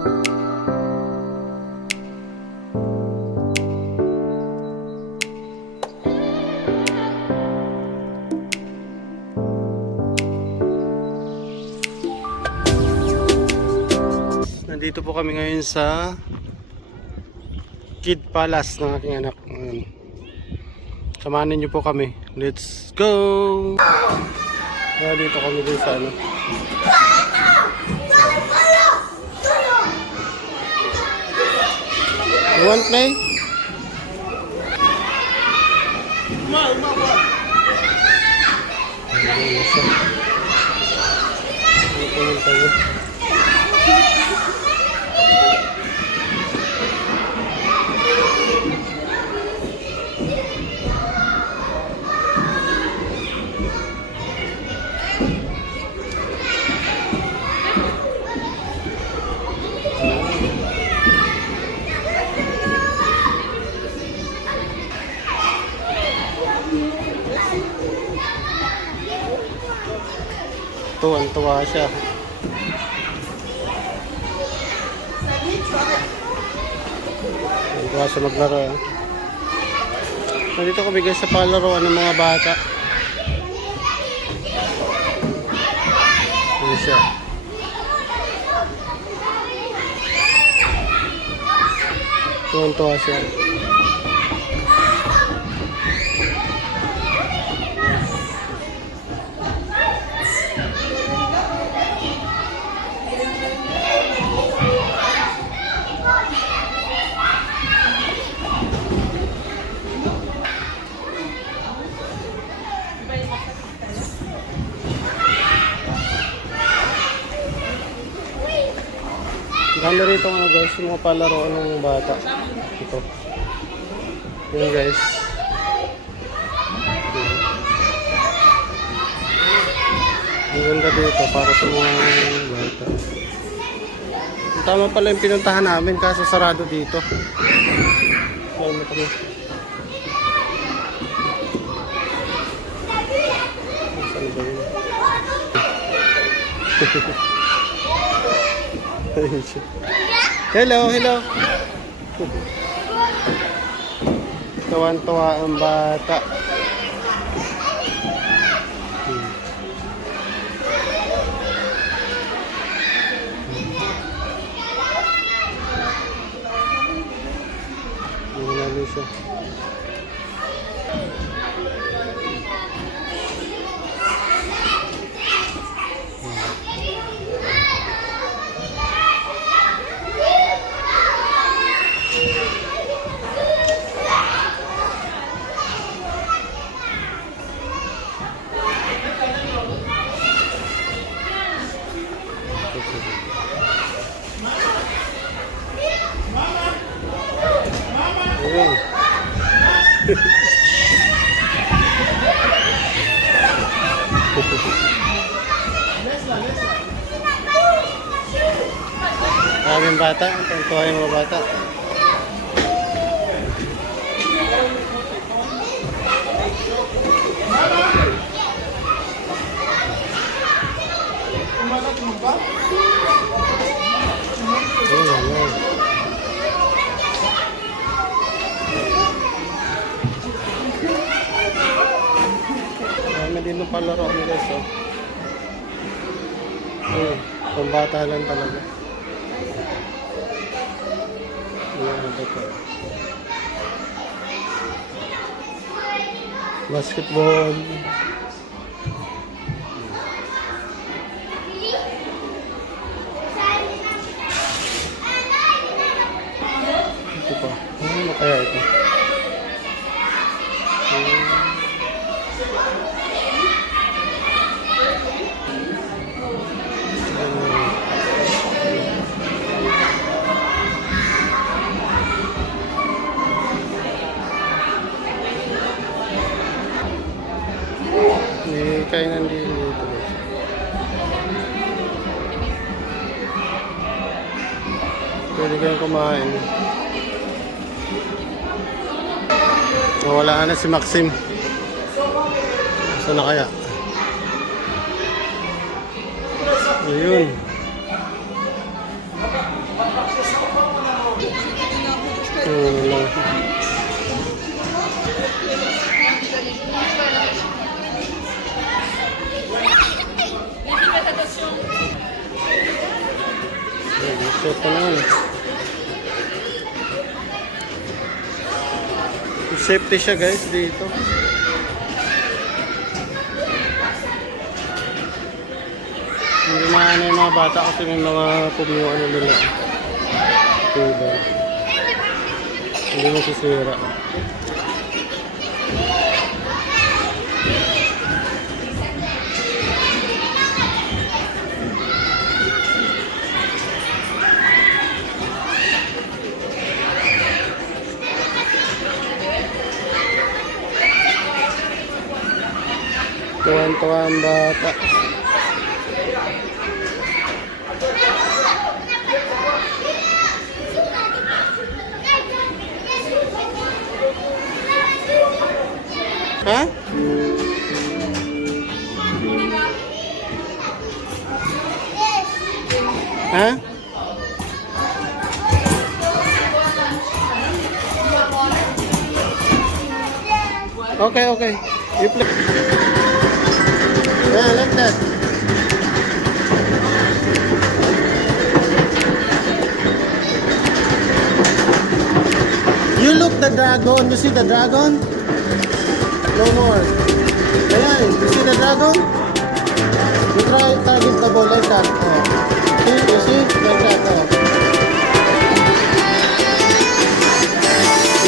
Nandito po kami ngayon sa Kid Palace ng aking anak. Samahan niyo po kami. Let's go! Dito kami din sa ano. You want play? Tuwan-tuwa siya. Tuwa siya maglaro. Nandito kami guys sa palaruan ng mga bata. Ano siya? Tuwan-tuwa siya. Ganda rito nga guys, yung mga palaroan ng bata. Ito. Yun guys. Ang ganda dito para sa mga bata. Tama pala yung pinuntahan namin kaso sarado dito. Saan na kami? Saan ba yun? Hello, hello. Tuwan-tuwa ang bata. Lalo siya. Ayun. Maraming bata, tuwa yung mga bata. Marami din ng palaro ang guys, oh. Ayun, pambata lang talaga. Ayan, ito. Basketball. Ito pa. Ano kaya ito? May kainan din dito. Pwede kang kumain. Nawala na si Maxim. Saan na kaya? Ayun. Set pa naman eh. Safety siya guys dito. Hindi maano yung mga bata kasi may mga pumuha ano nila. Diba? Hindi masisira. Tuwan-tuwa ang bata. Ha? Ha? Okay, okay. You play. Yeah, like that. You look the dragon. You see the dragon? No more. Ayan, you see the dragon? You try target the ball like that. Oh. See, you see? Like that. Oh.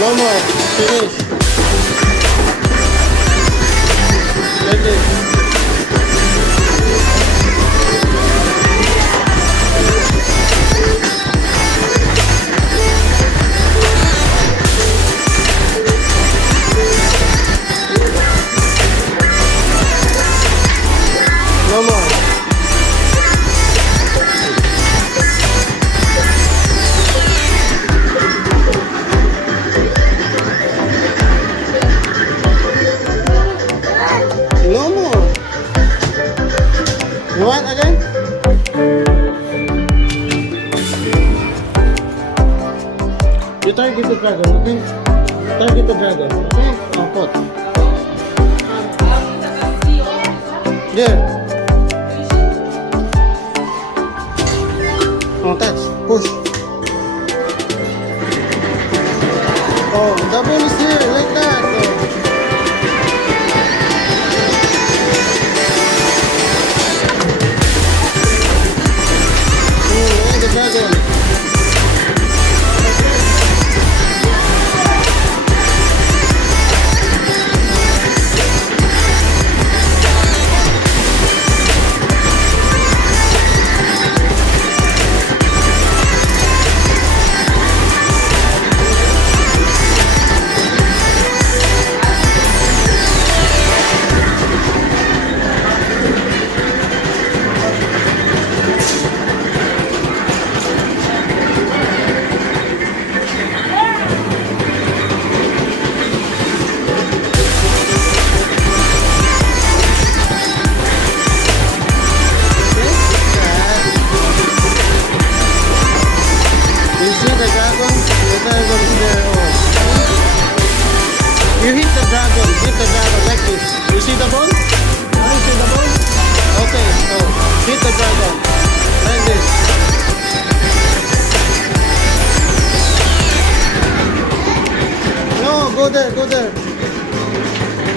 No more. Finish. Like this. No more. No more. You want again? You target the dragon, okay? Target the dragon, okay? Oh, put. There. Oh, touch, push. Oh, the ball is here, like that. Oh, the dragon. You hit the dragon like this. You see the ball? Ah, you see the ball? Okay, so hit the dragon like this. No, go there, go there.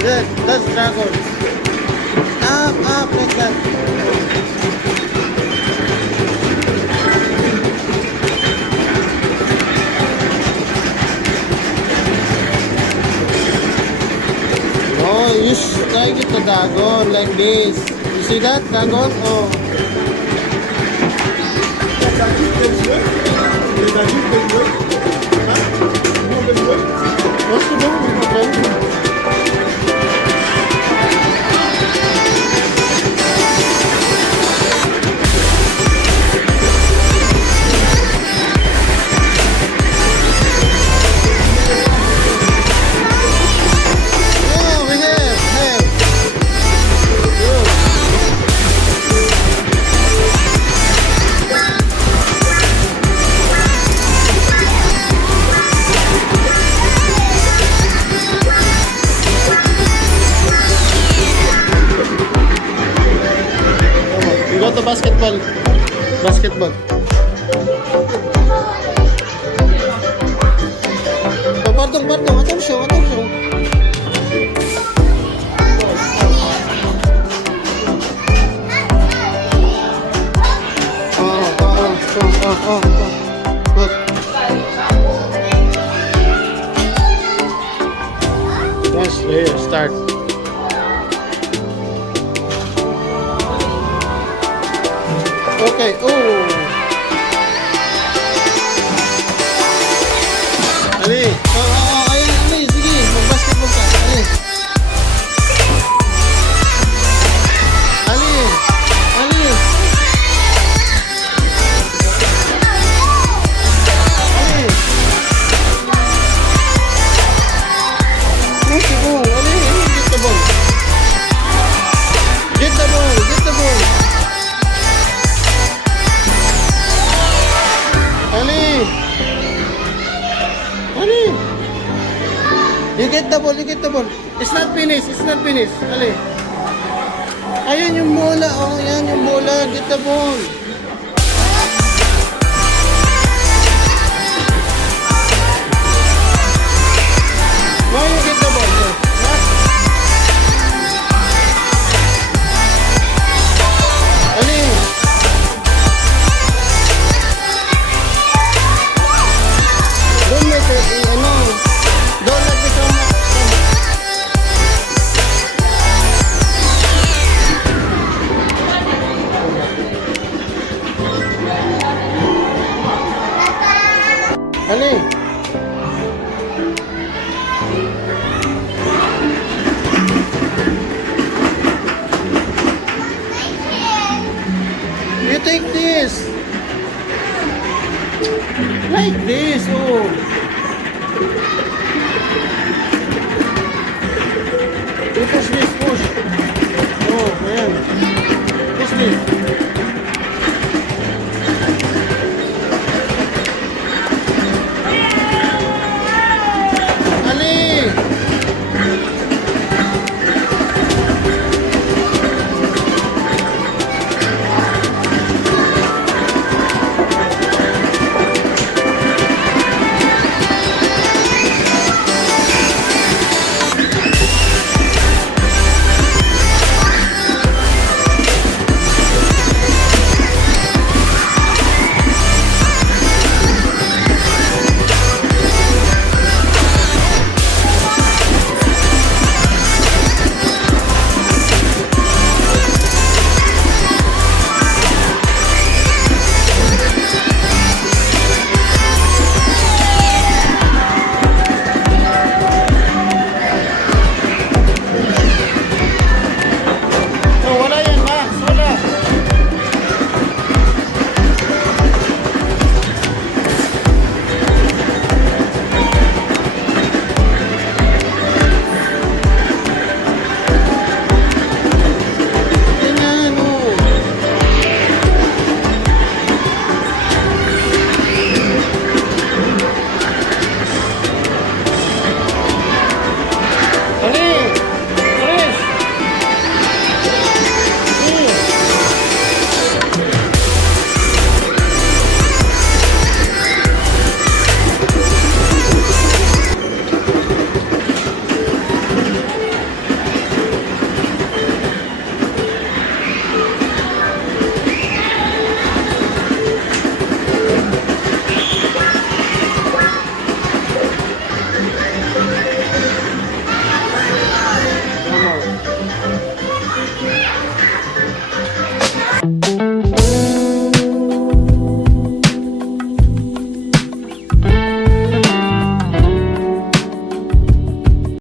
There, that's dragon. Up, like that. Oh, you target the dragon like this. You see that dragon? Oh. What's the ball, my friend? Go to basketball. Basketball. Attention, attention. Good. Yes, here, start. Okay, oh. Ali, ayun, Ali, sige, mag-basketball ka, Ali. Ali, Ali. Ali. Get the ball, Ali, get the ball. Get the ball, get the ball. Ali. Ali. You get the ball, you get the ball. It's not finished, it's not finished. Ali. Ayun yung bola, oh, yan yung bola. Get the ball. Now you get the ball. Yes. Ali. Don't make it, ano, don't let the camera. Ali. You take this. Like this, oh. You push this, push. Oh, man. Push this.